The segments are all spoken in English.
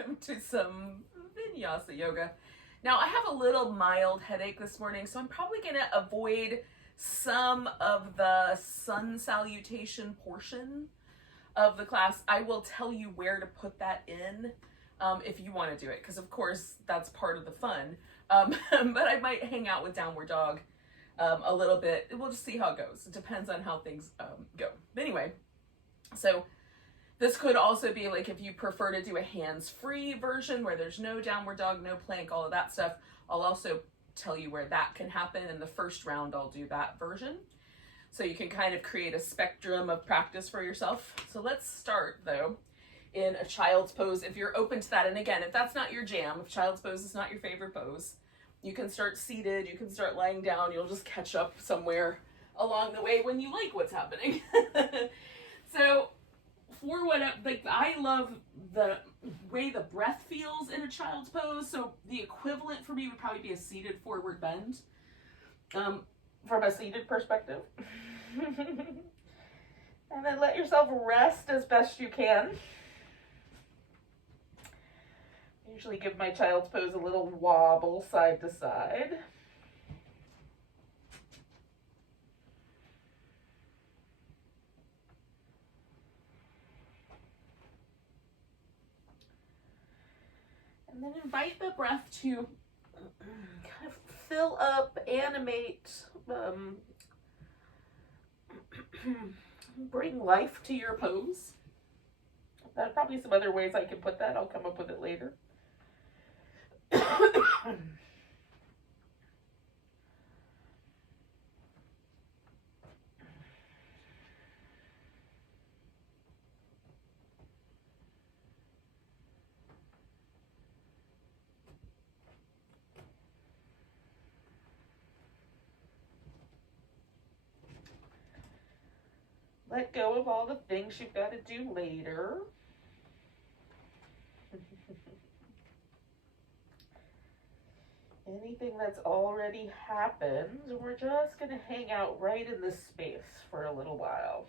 welcome to some Vinyasa yoga. Now I have a little mild headache this morning, so I'm probably gonna avoid some of the sun salutation portion of the class. I will tell you where to put that in if you want to do it, because of course that's part of the fun. But I might hang out with downward dog a little bit. We'll just see how it goes. It depends on how things go. But anyway, so this could also be like if you prefer to do a hands-free version where there's no downward dog, no plank, all of that stuff. I'll also tell you where that can happen. In the first round, I'll do that version. So you can kind of create a spectrum of practice for yourself. So let's start though in a child's pose if you're open to that. And again, if that's not your jam, if child's pose is not your favorite pose, you can start seated, you can start lying down, you'll just catch up somewhere along the way when you like what's happening. So for what, like, I love the way the breath feels in a child's pose. So the equivalent for me would probably be a seated forward bend from a seated perspective. And then let yourself rest as best you can. I usually give my child's pose a little wobble side to side. And then invite the breath to kind of fill up, animate, bring life to your pose. There's probably some other ways I can put that. I'll come up with it later. Let go of all the things you've got to do later. Anything that's already happened, we're just going to hang out right in this space for a little while.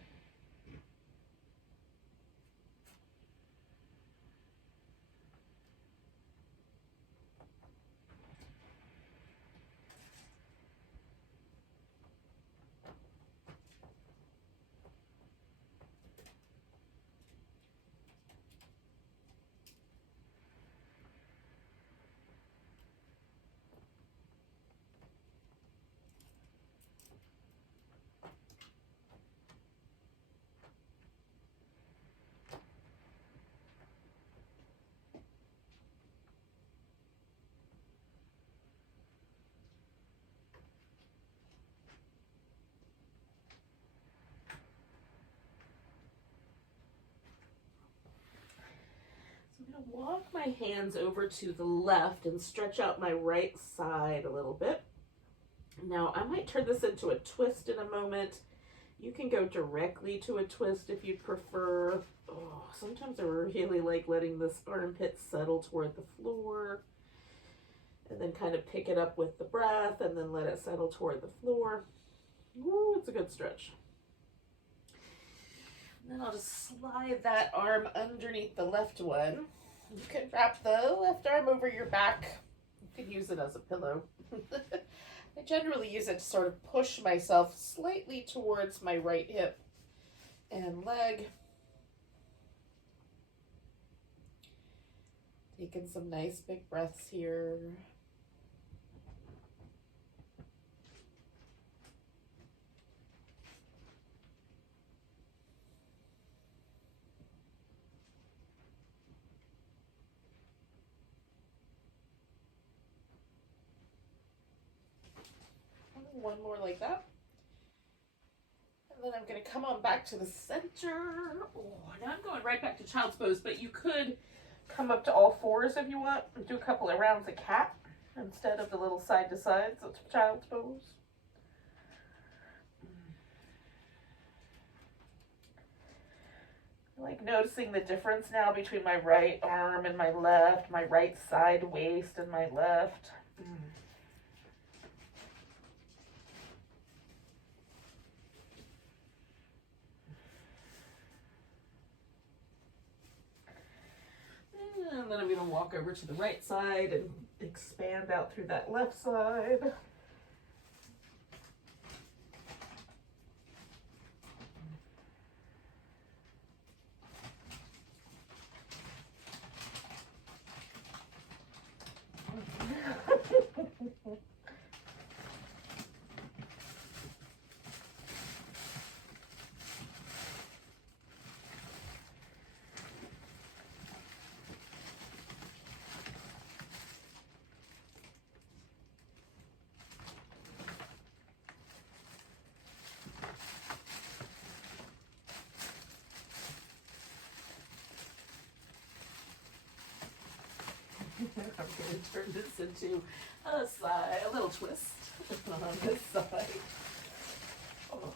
I'm going to walk my hands over to the left and stretch out my right side a little bit. Now, I might turn this into a twist in a moment. You can go directly to a twist if you prefer. Oh, sometimes I really like letting this armpit settle toward the floor and then kind of pick it up with the breath and then let it settle toward the floor. Ooh, it's a good stretch. And then I'll just slide that arm underneath the left one. You can wrap the left arm over your back. You can use it as a pillow. I generally use it to sort of push myself slightly towards my right hip and leg. Taking some nice big breaths here. One more like that. And then I'm going to come on back to the center. Oh, now I'm going right back to child's pose, but you could come up to all fours if you want and do a couple of rounds of cat instead of the little side to sides of child's pose. I like noticing the difference now between my right arm and my left, my right side waist and my left. And then I'm going to walk over to the right side and expand out through that left side. I'm going to turn this into a side, a little twist on this side. Oh.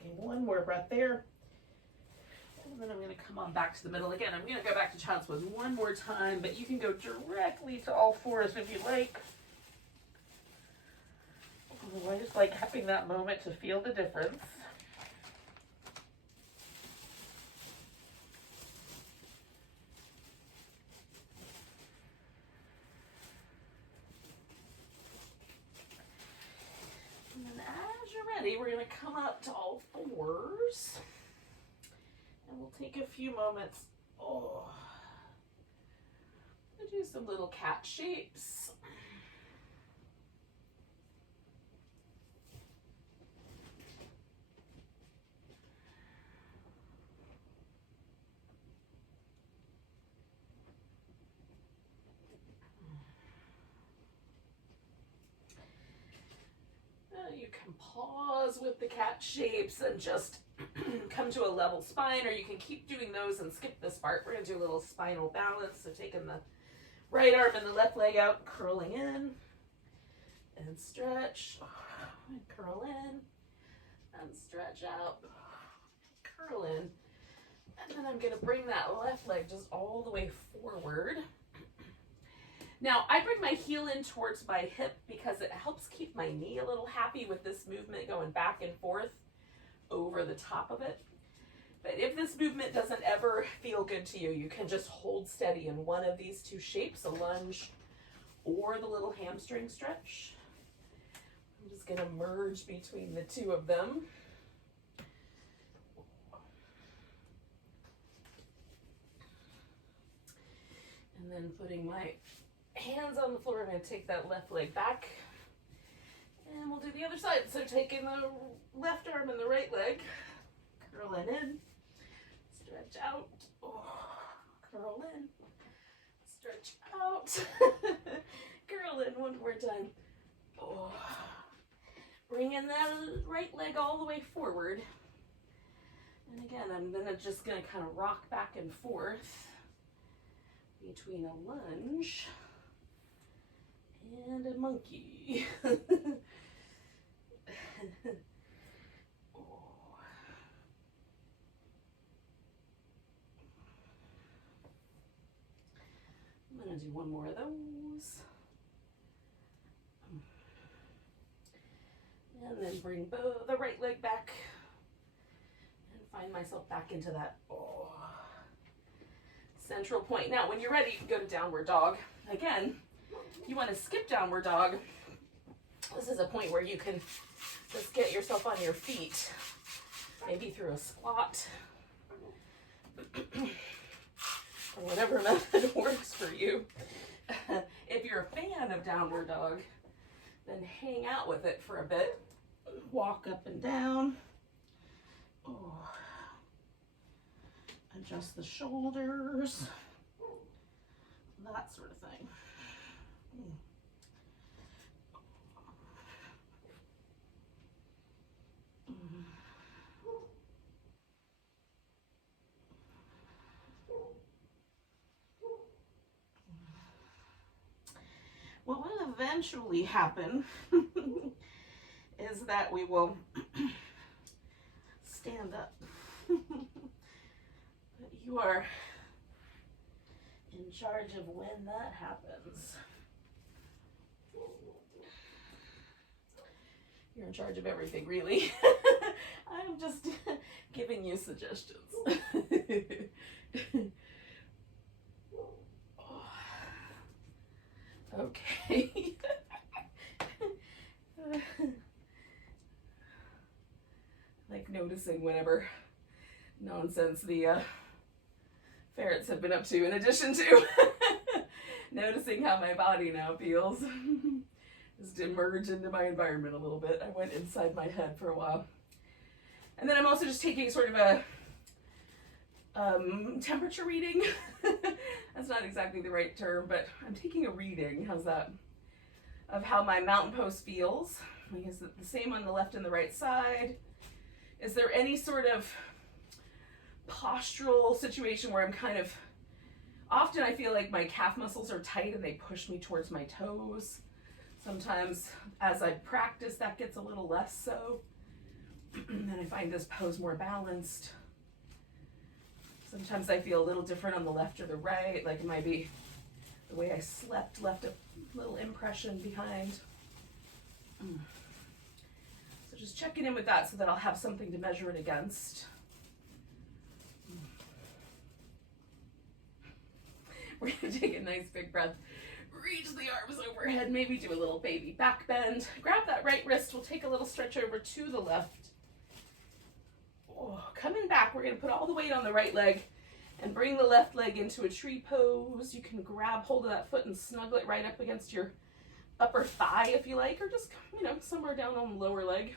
Taking one more breath there. And then I'm going to come on back to the middle again. I'm going to go back to child's pose one more time, but you can go directly to all fours if you like. Oh, I just like having that moment to feel the difference. And then as you're ready, we're going to come up to all fours. And we'll take a few moments to do some little cat shapes. You can pause with the cat shapes and just come to a level spine, or you can keep doing those and skip this part. We're going to do a little spinal balance. So taking the right arm and the left leg out, curling in and stretch, and curl in and stretch out, curl in. And then I'm going to bring that left leg just all the way forward. Now, I bring my heel in towards my hip because it helps keep my knee a little happy with this movement going back and forth over the top of it. But if this movement doesn't ever feel good to you, you can just hold steady in one of these two shapes, a lunge or the little hamstring stretch. I'm just going to merge between the two of them. And then putting my hands on the floor, I'm going to take that left leg back. And we'll do the other side. So taking the left arm and the right leg, curling in, stretch out, curl in, stretch out, curl in one more time. Bringing that right leg all the way forward. And again, I'm just going to kind of rock back and forth between a lunge and a monkey. I'm going to do one more of those. And then bring the right leg back and find myself back into that central point. Now, when you're ready, you can go to downward dog. Again, you want to skip downward dog. This is a point where you can just get yourself on your feet, maybe through a squat, or whatever method works for you. If you're a fan of downward dog, then hang out with it for a bit. Walk up and down. Adjust the shoulders, that sort of thing. eventually happen is that we will stand up. But you are in charge of when that happens. You're in charge of everything, really. I'm just giving you suggestions. Okay. Like noticing whatever nonsense the ferrets have been up to, in addition to noticing how my body now feels. Just emerge into my environment a little bit. I went inside my head for a while. And then I'm also just taking sort of a temperature reading. That's not exactly the right term, but I'm taking a reading, how's that, of how my mountain pose feels. Like, is it the same on the left and the right side? Is there any sort of postural situation where I'm kind of, often I feel like my calf muscles are tight and they push me towards my toes. Sometimes as I practice that gets a little less so. And I find this pose more balanced. Sometimes I feel a little different on the left or the right, like it might be the way I slept left a little impression behind. So just checking in with that so that I'll have something to measure it against. We're gonna take a nice big breath. Reach the arms overhead, maybe do a little baby back bend. Grab that right wrist, we'll take a little stretch over to the left. Oh, coming back, we're gonna put all the weight on the right leg and bring the left leg into a tree pose. You can grab hold of that foot and snuggle it right up against your upper thigh if you like, or just, you know, somewhere down on the lower leg.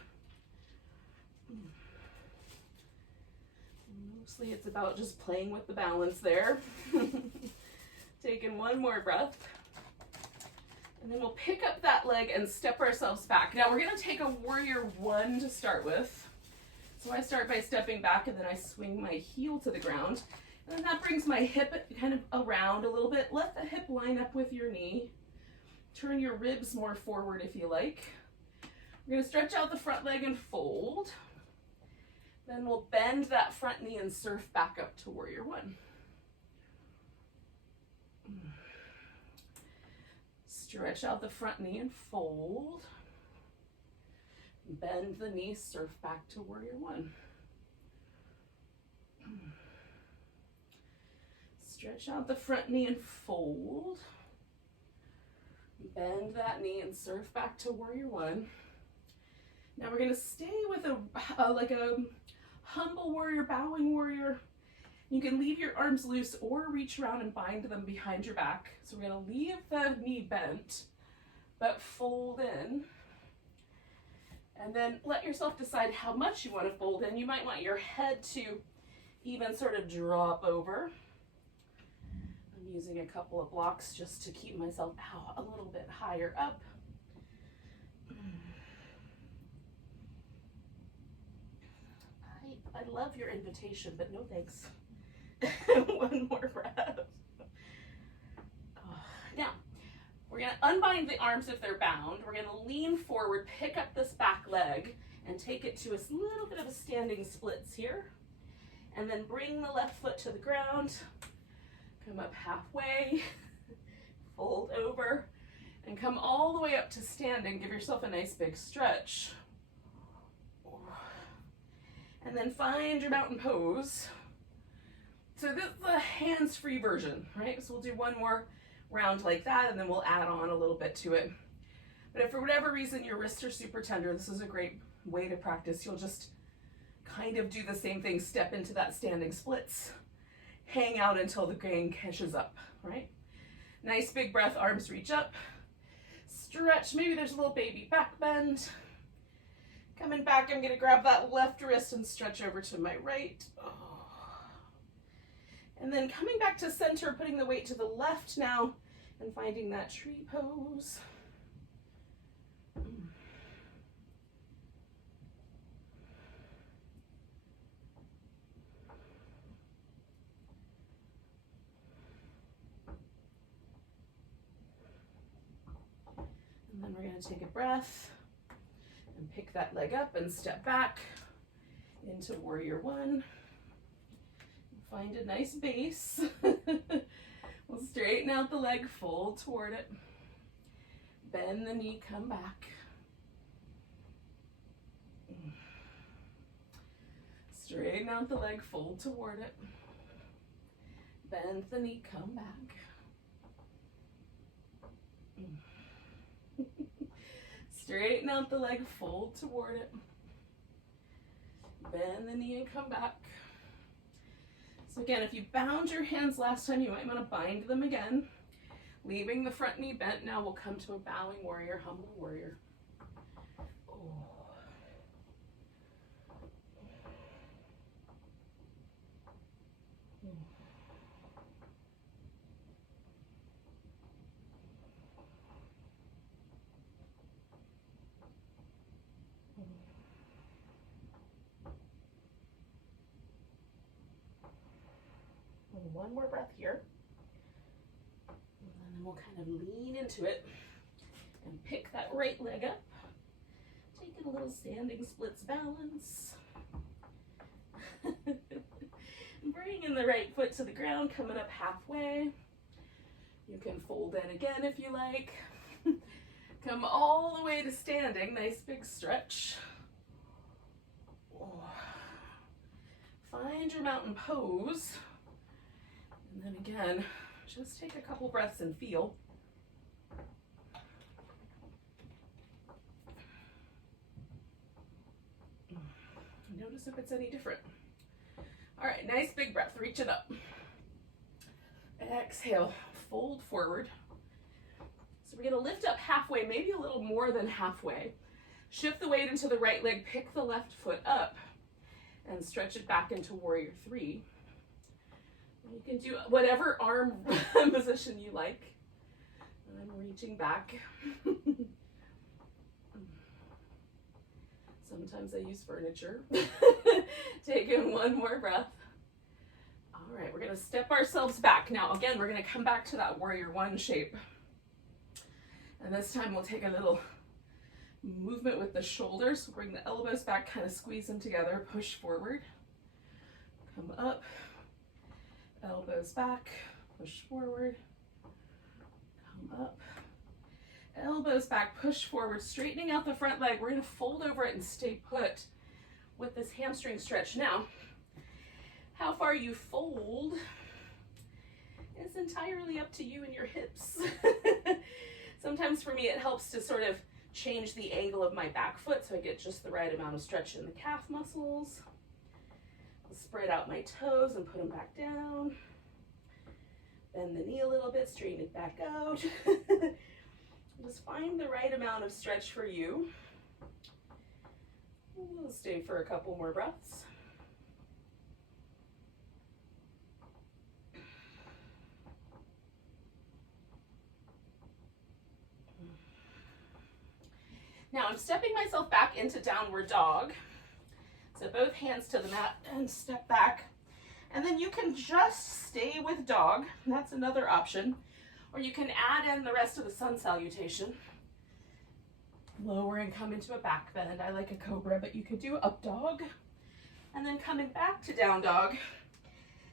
Mostly it's about just playing with the balance there. Taking one more breath. And then we'll pick up that leg and step ourselves back. Now we're gonna take a warrior one to start with. So I start by stepping back and then I swing my heel to the ground. And then that brings my hip kind of around a little bit. Let the hip line up with your knee. Turn your ribs more forward if you like. We're gonna stretch out the front leg and fold. Then we'll bend that front knee and surf back up to warrior one. Stretch out the front knee and fold. Bend the knee, surf back to warrior one. Stretch out the front knee and fold. Bend that knee and surf back to warrior one. Now we're gonna stay with like a humble warrior, bowing warrior. You can leave your arms loose or reach around and bind them behind your back. So we're gonna leave the knee bent, but fold in. And then let yourself decide how much you want to fold in. You might want your head to even sort of drop over. I'm using a couple of blocks just to keep myself out a little bit higher up. I love your invitation, but no thanks. One more breath. Now, we're going to unbind the arms if they're bound. We're going to lean forward, pick up this back leg, and take it to a little bit of a standing splits here. And then bring the left foot to the ground. Come up halfway, fold over, and come all the way up to standing. Give yourself a nice big stretch. And then find your mountain pose. So this is the hands-free version, right? So we'll do one more round like that, and then we'll add on a little bit to it. But if for whatever reason your wrists are super tender, this is a great way to practice. You'll just kind of do the same thing, step into that standing splits, hang out until the grain catches up, right? Nice big breath, arms reach up, stretch. Maybe there's a little baby back bend. Coming back, I'm gonna grab that left wrist and stretch over to my right. And then coming back to center, putting the weight to the left now, and finding that tree pose. going to take a breath and pick that leg up and step back into warrior one. Find a nice base. We'll straighten out the leg, fold toward it. Bend the knee, come back. Straighten out the leg, fold toward it. Bend the knee, come back. Straighten out the leg, fold toward it. Bend the knee and come back. So again, if you bound your hands last time, you might want to bind them again. Leaving the front knee bent, now we'll come to a bowing warrior, humble warrior. Oh. One more breath here. And then we'll kind of lean into it and pick that right leg up. Taking a little standing splits balance. Bringing the right foot to the ground, coming up halfway. You can fold in again if you like. Come all the way to standing, nice big stretch. Oh. Find your mountain pose. And then again, just take a couple breaths and feel. Notice if it's any different. All right, nice big breath, reach it up. Exhale, fold forward. So we're gonna lift up halfway, maybe a little more than halfway. Shift the weight into the right leg, pick the left foot up, and stretch it back into warrior three. You can do whatever arm position you like. I'm reaching back. Sometimes I use furniture. Taking one more breath. All right, we're gonna step ourselves back. Now, again, we're gonna come back to that warrior one shape. And this time we'll take a little movement with the shoulders. Bring the elbows back, kind of squeeze them together, push forward. Come up. Elbows back, push forward, come up, elbows back, push forward, straightening out the front leg. We're going to fold over it and stay put with this hamstring stretch. Now, how far you fold is entirely up to you and your hips. Sometimes for me it helps to sort of change the angle of my back foot so I get just the right amount of stretch in the calf muscles. Spread out my toes and put them back down. Bend the knee a little bit, straighten it back out. Just find the right amount of stretch for you. We'll stay for a couple more breaths. Now I'm stepping myself back into downward dog. So both hands to the mat and step back. And then you can just stay with dog. That's another option. Or you can add in the rest of the sun salutation. Lower and come into a back bend. I like a cobra, but you could do up dog. And then coming back to down dog.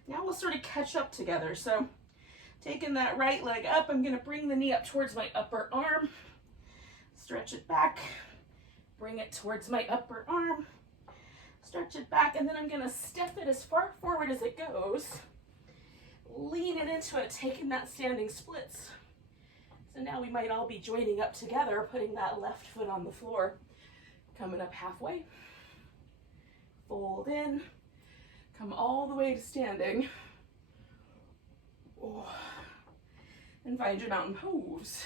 Now we'll sort of catch up together. So taking that right leg up, I'm going to bring the knee up towards my upper arm. Stretch it back. Bring it towards my upper arm. Stretch it back, and then I'm going to step it as far forward as it goes. Lean it into it, taking that standing splits. So now we might all be joining up together, putting that left foot on the floor. Coming up halfway. Fold in. Come all the way to standing. Oh. And find your mountain pose.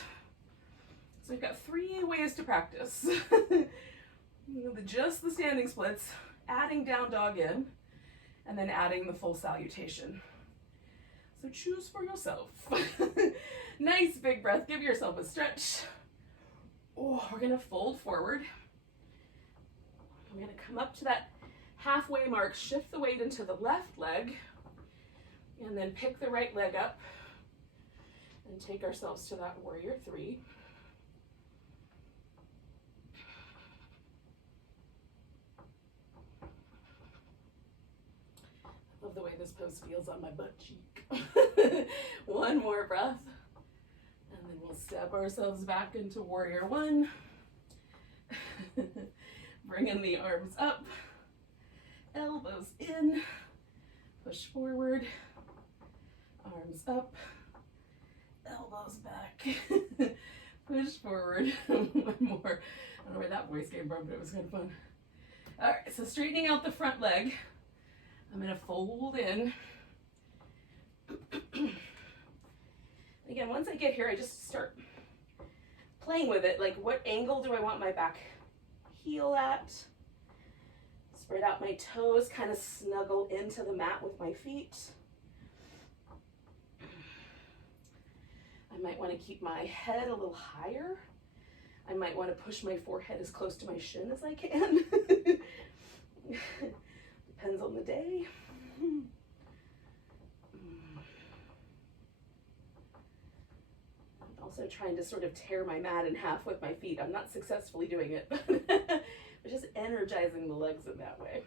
So we've got 3 ways to practice. Just the standing splits, adding down dog in, and then adding the full salutation. So choose for yourself. Nice big breath, give yourself a stretch. Oh, we're gonna fold forward. I'm gonna come up to that halfway mark, shift the weight into the left leg, and then pick the right leg up and take ourselves to that warrior three. this pose feels on my butt cheek. One more breath. And then we'll step ourselves back into warrior one. Bringing the arms up, elbows in, push forward, arms up, elbows back, push forward. One more. I don't know where that voice came from, but it was kind of fun. All right, so straightening out the front leg. I'm gonna fold in. Again, once I get here, I just start playing with it. Like, what angle do I want my back heel at? Spread out my toes, kind of snuggle into the mat with my feet. I might want to keep my head a little higher. I might want to push my forehead as close to my shin as I can. Depends on the day. I'm also trying to sort of tear my mat in half with my feet. I'm not successfully doing it, but just energizing the legs in that way.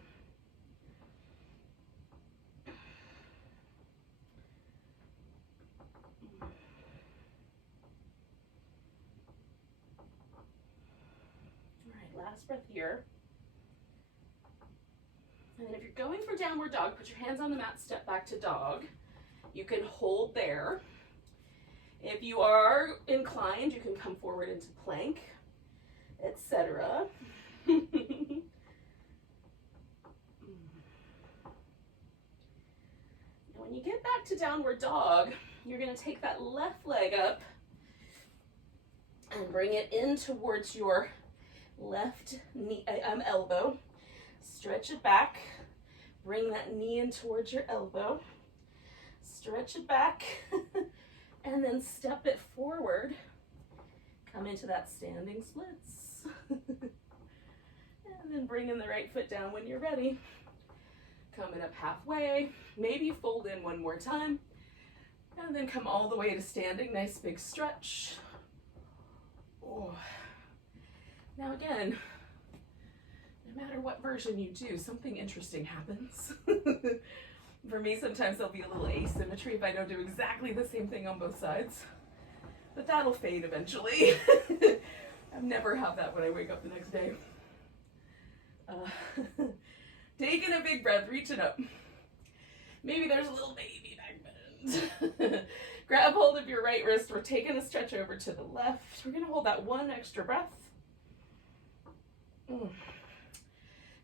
Last breath here. And then if you're going for downward dog, put your hands on the mat, step back to dog. You can hold there. If you are inclined, you can come forward into plank, etc. When you get back to downward dog, you're going to take that left leg up and bring it in towards your left knee, elbow. Stretch it back. Bring that knee in towards your elbow. Stretch it back. And then step it forward. Come into that standing splits. And then bring in the right foot down when you're ready. Coming up halfway. Maybe fold in one more time. And then come all the way to standing. Nice big stretch. Oh. Now again, no matter what version you do, something interesting happens. For me, sometimes there'll be a little asymmetry if I don't do exactly the same thing on both sides. But that'll fade eventually. I never have that when I wake up the next day. Taking a big breath, reaching up. Maybe there's a little baby back bend. Grab hold of your right wrist. We're taking a stretch over to the left. We're going to hold that one extra breath.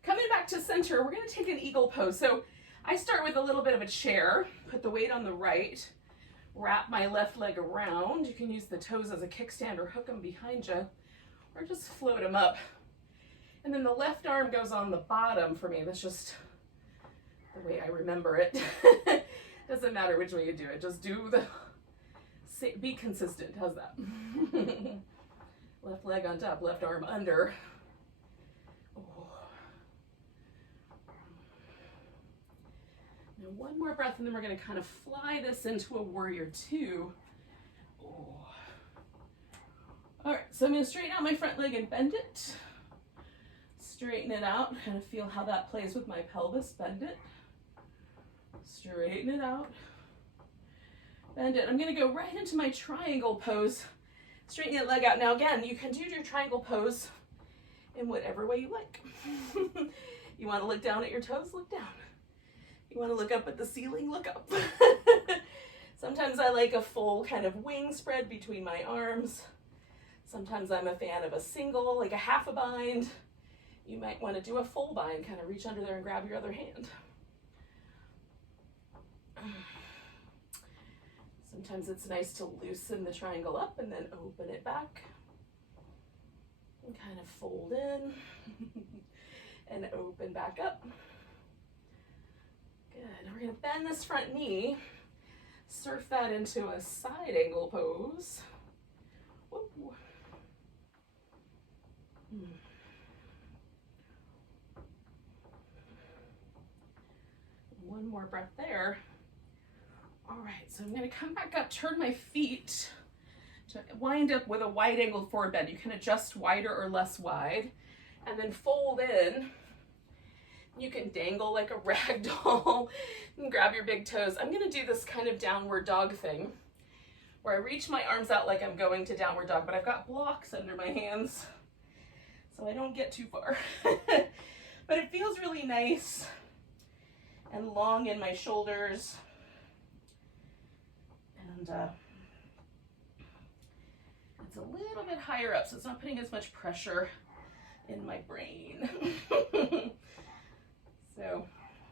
Coming back to center, we're going to take an eagle pose. So I start with a little bit of a chair, put the weight on the right, wrap my left leg around. You can use the toes as a kickstand or hook them behind you, or just float them up. And then the left arm goes on the bottom for me. That's just the way I remember it. Doesn't matter which way you do it. Just do be consistent. How's that? Left leg on top, left arm under. Now one more breath, and then we're going to kind of fly this into a warrior two. Oh. All right, so I'm going to straighten out my front leg and bend it. Straighten it out, kind of feel how that plays with my pelvis. Bend it. Straighten it out. Bend it. I'm going to go right into my triangle pose. Straighten that leg out. Now again, you can do your triangle pose in whatever way you like. You want to look down at your toes? Look down. You want to look up at the ceiling? Look up. Sometimes I like a full kind of wing spread between my arms. Sometimes I'm a fan of a single, like a half a bind. You might want to do a full bind, kind of reach under there and grab your other hand. Sometimes it's nice to loosen the triangle up and then open it back. And kind of fold in and open back up. Good. We're going to bend this front knee, surf that into a side angle pose. Whoop. One more breath there. All right, so I'm going to come back up, turn my feet to wind up with a wide angled forward bend. You can adjust wider or less wide, and then fold in. You can dangle like a rag doll and grab your big toes. I'm gonna do this kind of downward dog thing where I reach my arms out like I'm going to downward dog, but I've got blocks under my hands so I don't get too far. But it feels really nice and long in my shoulders. And it's a little bit higher up, so it's not putting as much pressure in my brain. So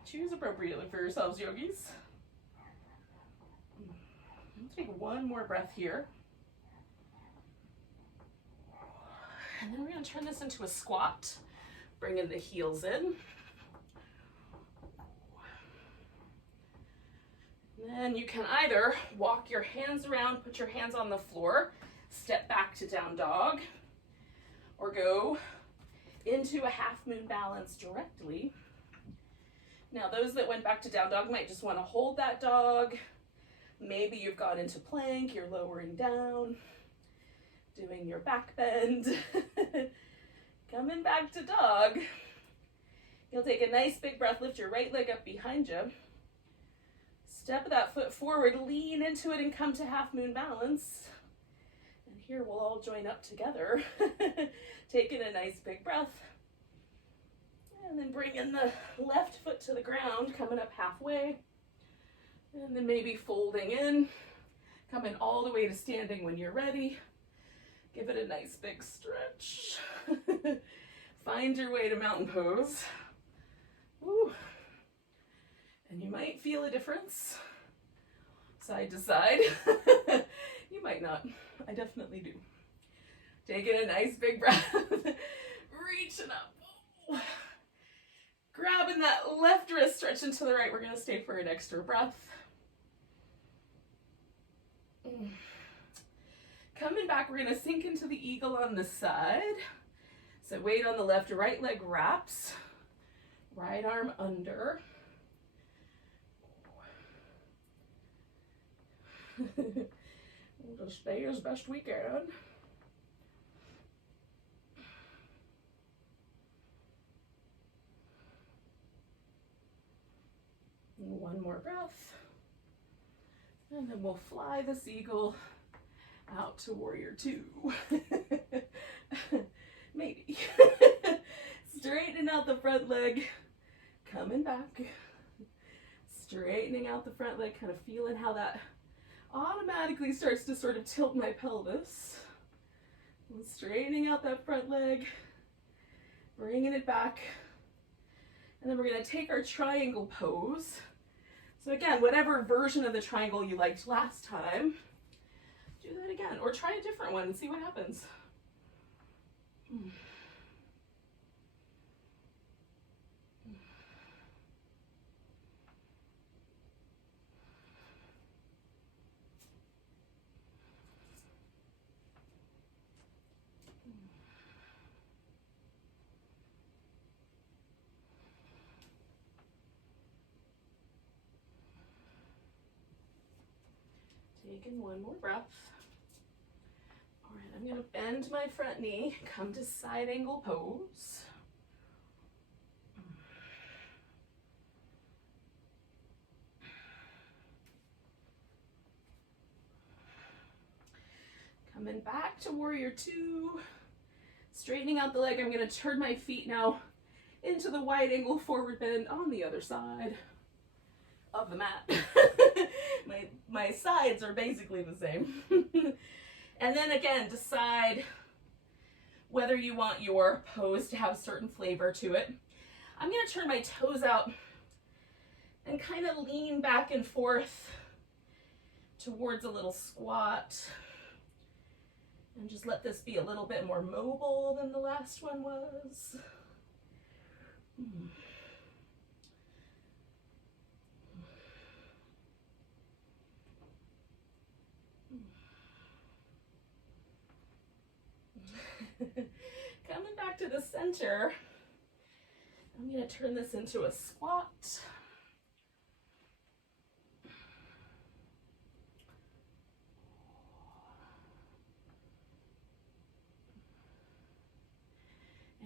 choose appropriately for yourselves, yogis. Let's take one more breath here. And then we're going to turn this into a squat. Bringing the heels in. Then you can either walk your hands around, put your hands on the floor, step back to down dog, or go into a half moon balance directly. Now those that went back to down dog might just want to hold that dog. Maybe you've got into plank, you're lowering down, doing your back bend. Coming back to dog. You'll take a nice big breath, lift your right leg up behind you. Step that foot forward, lean into it and come to half moon balance. And here we'll all join up together. Taking a nice big breath. And then bringing the left foot to the ground, coming up halfway. And then maybe folding in, coming all the way to standing when you're ready. Give it a nice big stretch. Find your way to mountain pose. Woo. And you might feel a difference side to side. You might not. I definitely do. Taking a nice big breath. Reaching up. Grabbing that left wrist, stretching to the right. We're going to stay for an extra breath. Coming back, we're going to sink into the eagle on the side. So weight on the left, right leg wraps. Right arm under. We'll just stay as best we can. One more breath. And then we'll fly the seagull out to warrior two. Maybe. Straightening out the front leg, coming back. Straightening out the front leg, kind of feeling how that automatically starts to sort of tilt my pelvis. And straightening out that front leg, bringing it back. And then we're going to take our triangle pose. So again, whatever version of the triangle you liked last time, do that again, or try a different one and see what happens. Taking one more breath. All right, I'm going to bend my front knee, come to side angle pose. Coming back to warrior two. Straightening out the leg, I'm going to turn my feet now into the wide angle forward bend on the other side of the mat. my sides are basically the same. And then again, decide whether you want your pose to have a certain flavor to it. I'm going to turn my toes out and kind of lean back and forth towards a little squat. And just let this be a little bit more mobile than the last one was. Coming back to the center, I'm going to turn this into a squat.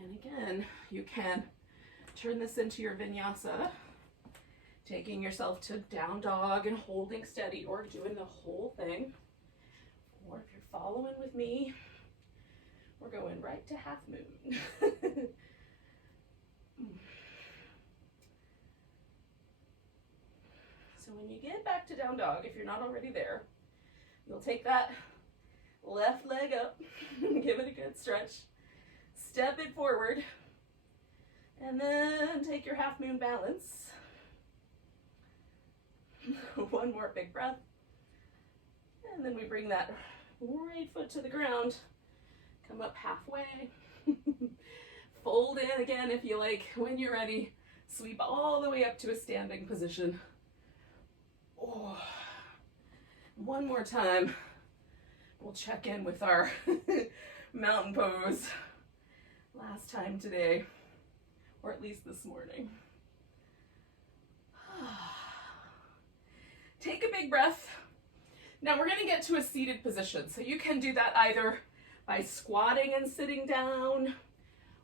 And again, you can turn this into your vinyasa, taking yourself to down dog and holding steady, or doing the whole thing. Or if you're following with me, we're going right to half moon. So when you get back to down dog, if you're not already there, you'll take that left leg up, give it a good stretch, step it forward, and then take your half moon balance. One more big breath. And then we bring that right foot to the ground, come up halfway, fold in again if you like. When you're ready, sweep all the way up to a standing position. Oh. One more time, we'll check in with our mountain pose. Last time today, or at least this morning. Take a big breath. Now we're going to get to a seated position. So you can do that either by squatting and sitting down,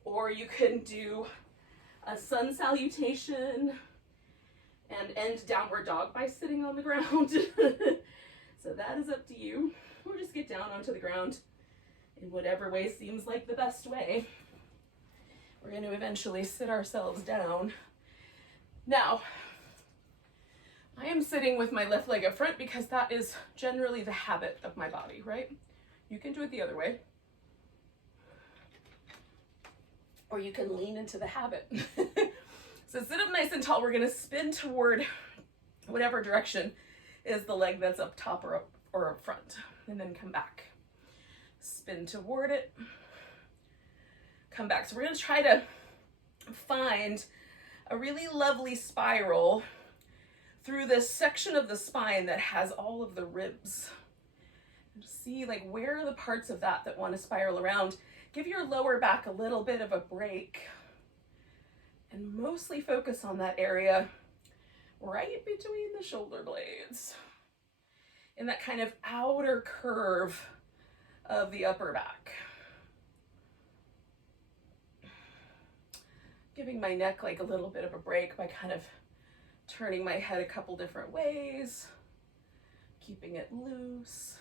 or you can do a sun salutation and end downward dog by sitting on the ground. So that is up to you. Or just get down onto the ground in whatever way seems like the best way. We're going to eventually sit ourselves down. Now, I am sitting with my left leg up front because that is generally the habit of my body, right? You can do it the other way. Or you can lean into the habit. So sit up nice and tall. We're going to spin toward whatever direction is the leg that's up top or up front. And then come back. Spin toward it. Come back. So we're going to try to find a really lovely spiral through this section of the spine that has all of the ribs. And see like where are the parts of that want to spiral around. Give your lower back a little bit of a break and mostly focus on that area right between the shoulder blades in that kind of outer curve of the upper back. Giving my neck like a little bit of a break by kind of turning my head a couple different ways, keeping it loose.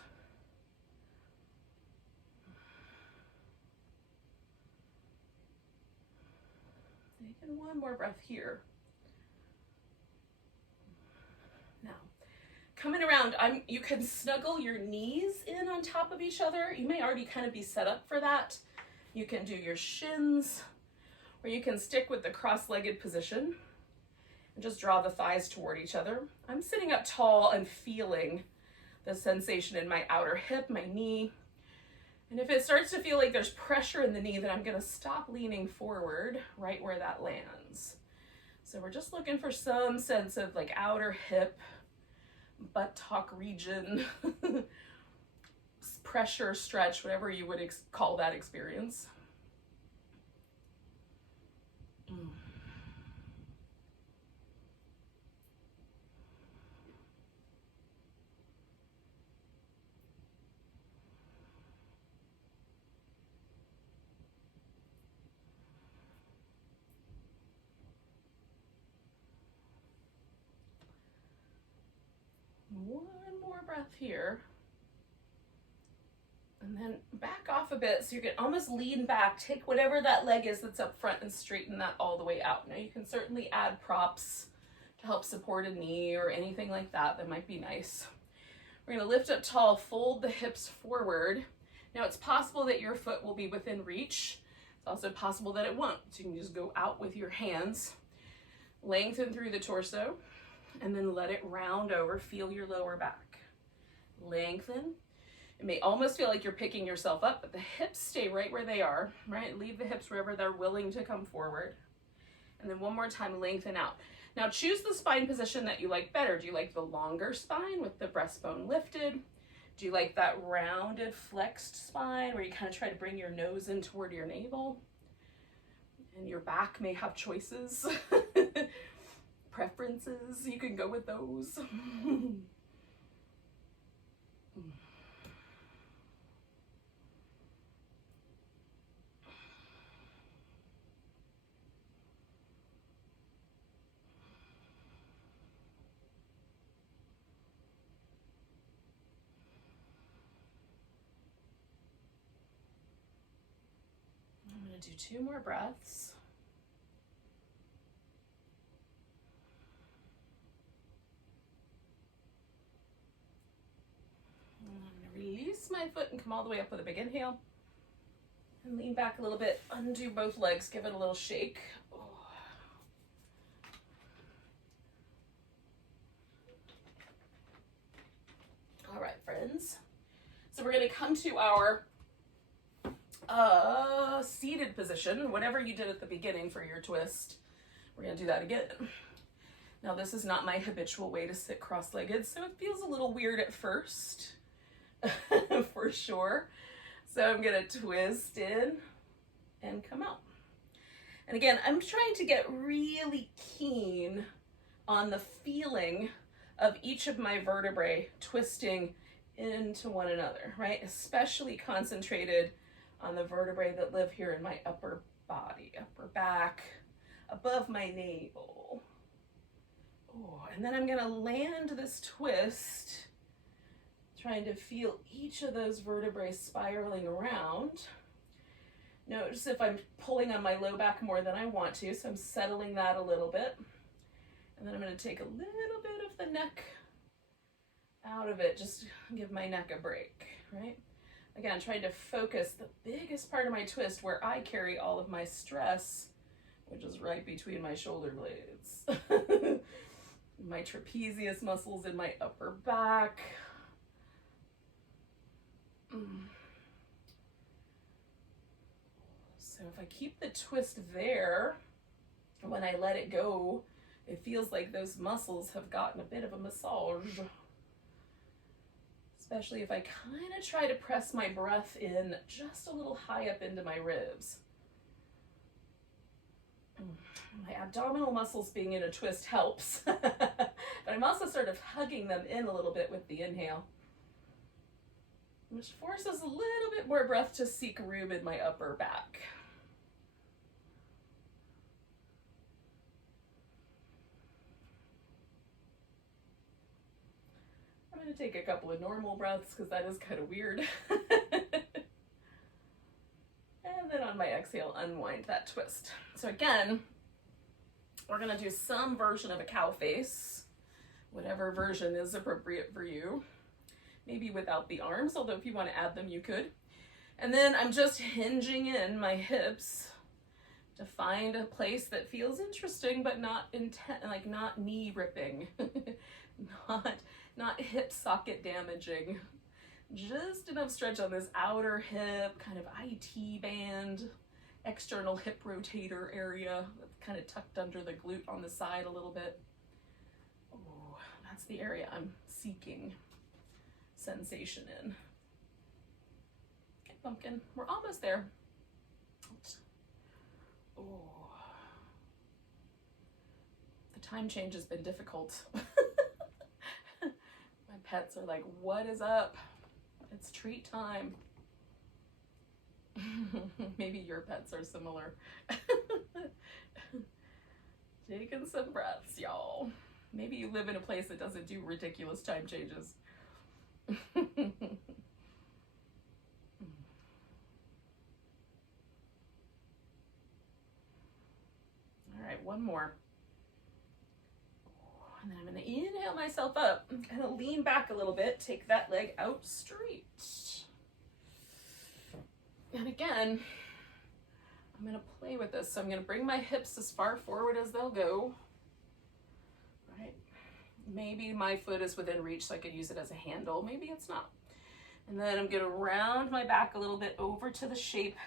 Taking one more breath here. Now, coming around, you can snuggle your knees in on top of each other. You may already kind of be set up for that. You can do your shins, or you can stick with the cross-legged position and just draw the thighs toward each other. I'm sitting up tall and feeling the sensation in my outer hip, my knee. And if it starts to feel like there's pressure in the knee, then I'm gonna stop leaning forward right where that lands. So we're just looking for some sense of like outer hip, buttock region, pressure, stretch, whatever you would call that experience. One more breath here. And then back off a bit so you can almost lean back. Take whatever that leg is that's up front and straighten that all the way out. Now you can certainly add props to help support a knee or anything like that. That might be nice. We're going to lift up tall, fold the hips forward. Now it's possible that your foot will be within reach. It's also possible that it won't. So you can just go out with your hands. Lengthen through the torso. And then let it round over. Feel your lower back. Lengthen. It may almost feel like you're picking yourself up, but the hips stay right where they are, right? Leave the hips wherever they're willing to come forward. And then one more time, lengthen out. Now choose the spine position that you like better. Do you like the longer spine with the breastbone lifted? Do you like that rounded, flexed spine where you kind of try to bring your nose in toward your navel? And your back may have choices. Preferences, you can go with those. do 2 more breaths. And I'm going to release my foot and come all the way up with a big inhale. And lean back a little bit, undo both legs, give it a little shake. Oh. All right, friends. So we're going to come to our seated position, whatever you did at the beginning for your twist. We're going to do that again. Now, this is not my habitual way to sit cross-legged, so it feels a little weird at first, for sure. So I'm going to twist in and come out. And again, I'm trying to get really keen on the feeling of each of my vertebrae twisting into one another, right? Especially concentrated on the vertebrae that live here in my upper body, upper back, above my navel. Oh, and then I'm going to land this twist, trying to feel each of those vertebrae spiraling around. Notice if I'm pulling on my low back more than I want to, so I'm settling that a little bit. And then I'm going to take a little bit of the neck out of it, just give my neck a break, right? Again, trying to focus the biggest part of my twist where I carry all of my stress, which is right between my shoulder blades. My trapezius muscles in my upper back. So if I keep the twist there, when I let it go, it feels like those muscles have gotten a bit of a massage. Especially if I kind of try to press my breath in just a little high up into my ribs. My abdominal muscles being in a twist helps, but I'm also sort of hugging them in a little bit with the inhale, which forces a little bit more breath to seek room in my upper back. I'm going to take a couple of normal breaths because that is kind of weird. And then on my exhale, unwind that twist. So again, we're going to do some version of a cow face, whatever version is appropriate for you. Maybe without the arms, although if you want to add them, you could. And then I'm just hinging in my hips to find a place that feels interesting, but not intense, like not knee ripping, not hip socket damaging. Just enough stretch on this outer hip, kind of IT band, external hip rotator area, kind of tucked under the glute on the side a little bit. Oh, that's the area I'm seeking sensation in. Okay, pumpkin, we're almost there. Oh, the time change has been difficult. My pets are like, what is up? It's treat time. Maybe your pets are similar. Taking some breaths, y'all. Maybe you live in a place that doesn't do ridiculous time changes. All right, one more. And then I'm going to inhale myself up. I'm going to lean back a little bit, take that leg out straight. And again, I'm going to play with this. So I'm going to bring my hips as far forward as they'll go. Right? Maybe my foot is within reach so I could use it as a handle. Maybe it's not. And then I'm going to round my back a little bit over to the shape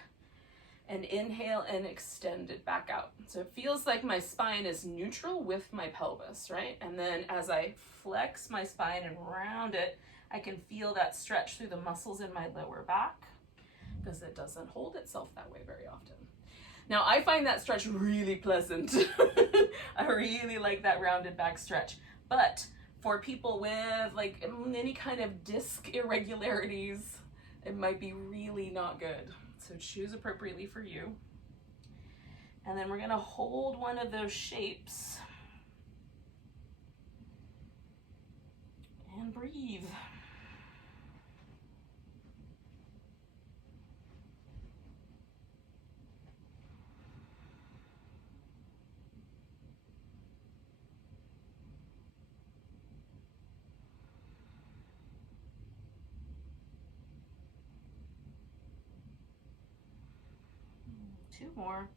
and inhale and extend it back out. So it feels like my spine is neutral with my pelvis, right? And then as I flex my spine and round it, I can feel that stretch through the muscles in my lower back because it doesn't hold itself that way very often. Now I find that stretch really pleasant. I really like that rounded back stretch. But for people with like any kind of disc irregularities, it might be really not good. So choose appropriately for you. And then we're going to hold one of those shapes and breathe. 2 more.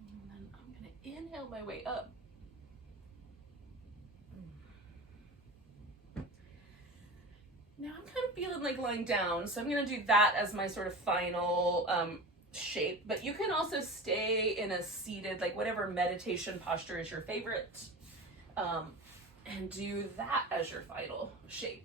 And then I'm going to inhale my way up. Now I'm kind of feeling like lying down, so I'm going to do that as my sort of final shape. But you can also stay in a seated, like whatever meditation posture is your favorite, and do that as your final shape.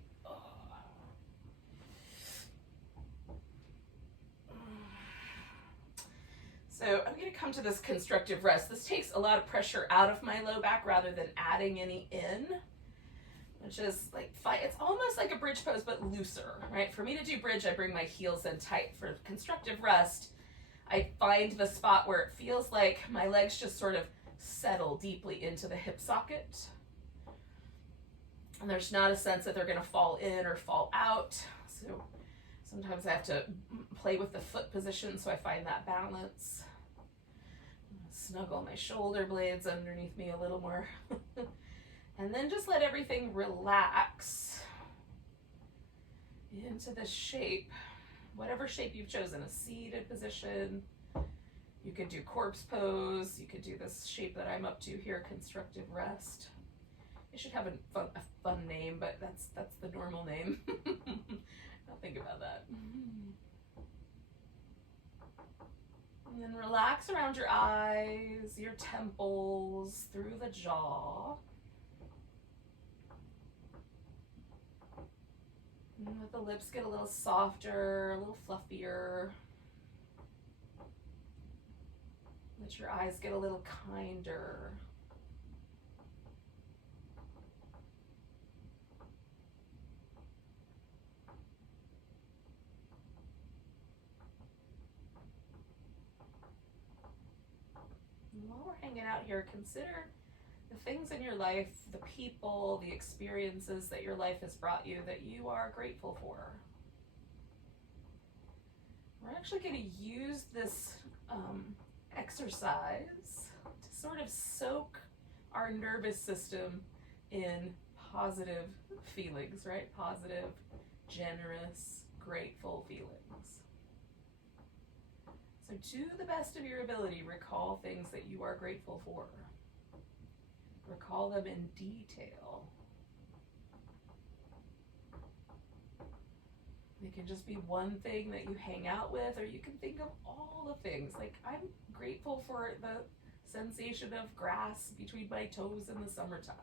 So I'm going to come to this constructive rest. This takes a lot of pressure out of my low back rather than adding any in, which is like, it's almost like a bridge pose, but looser, right? For me to do bridge, I bring my heels in tight. For constructive rest, I find the spot where it feels like my legs just sort of settle deeply into the hip socket. And there's not a sense that they're going to fall in or fall out. So sometimes I have to play with the foot position so I find that balance. Snuggle my shoulder blades underneath me a little more. And then just let everything relax into this shape, whatever shape you've chosen, a seated position. You could do corpse pose. You could do this shape that I'm up to here, constructive rest. It should have a fun name, but that's the normal name. I'll think about that. And then relax around your eyes, your temples, through the jaw. And let the lips get a little softer, a little fluffier. Let your eyes get a little kinder. And while we're hanging out here, consider the things in your life, the people, the experiences that your life has brought you that you are grateful for. We're actually going to use this exercise to sort of soak our nervous system in positive feelings, right? Positive, generous, grateful feelings. So to the best of your ability, recall things that you are grateful for. Recall them in detail. It can just be one thing that you hang out with, or you can think of all the things. Like, I'm grateful for the sensation of grass between my toes in the summertime.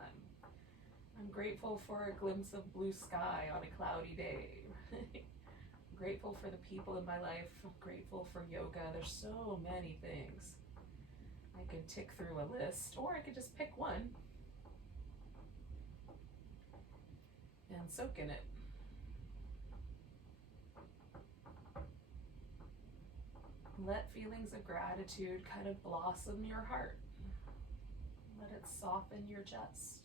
I'm grateful for a glimpse of blue sky on a cloudy day. I'm grateful for the people in my life. I'm grateful for yoga. There's so many things. I could tick through a list, or I could just pick one and soak in it. Let feelings of gratitude kind of blossom your heart. Let it soften your chest.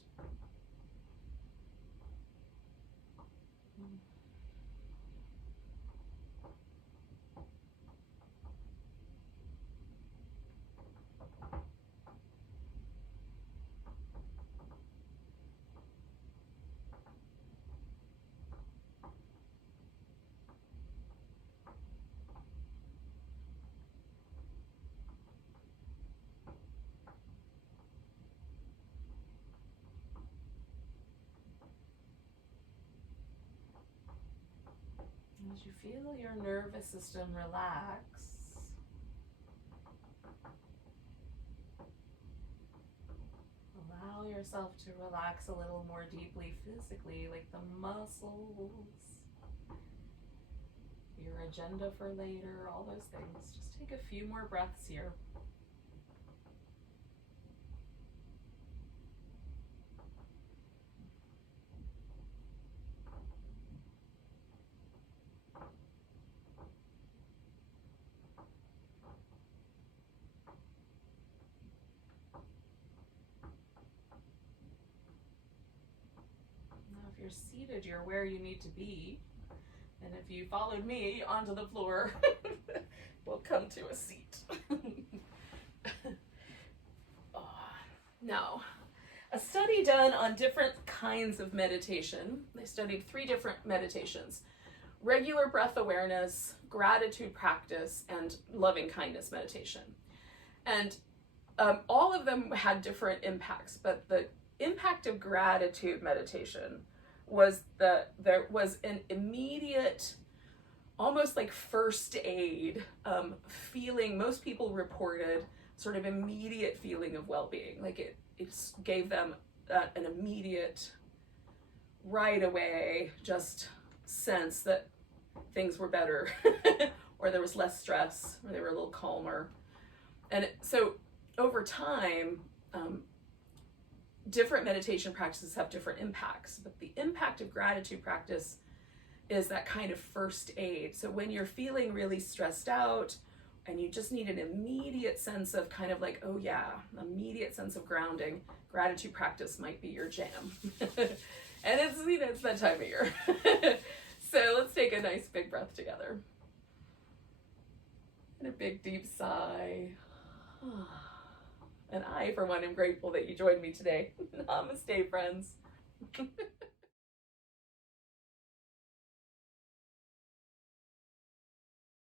As you feel your nervous system relax, allow yourself to relax a little more deeply physically, like the muscles, your agenda for later, all those things. Just take a few more breaths here. If you're seated, you're where you need to be. And if you followed me onto the floor, we'll come to a seat. Now, a study done on different kinds of meditation. They studied 3 different meditations: regular breath awareness, gratitude practice, and loving kindness meditation. And all of them had different impacts, but the impact of gratitude meditation was that there was an immediate, almost like first aid feeling. Most people reported sort of immediate feeling of well-being. Like it gave them an immediate, right away, just sense that things were better or there was less stress, or they were a little calmer. And so over time, different meditation practices have different impacts, but the impact of gratitude practice is that kind of first aid. So when you're feeling really stressed out and you just need an immediate sense of kind of like, oh yeah, immediate sense of grounding, gratitude practice might be your jam. And it's, you know, it's that time of year. So let's take a nice big breath together. And a big deep sigh. And I, for one, am grateful that you joined me today. Namaste, friends.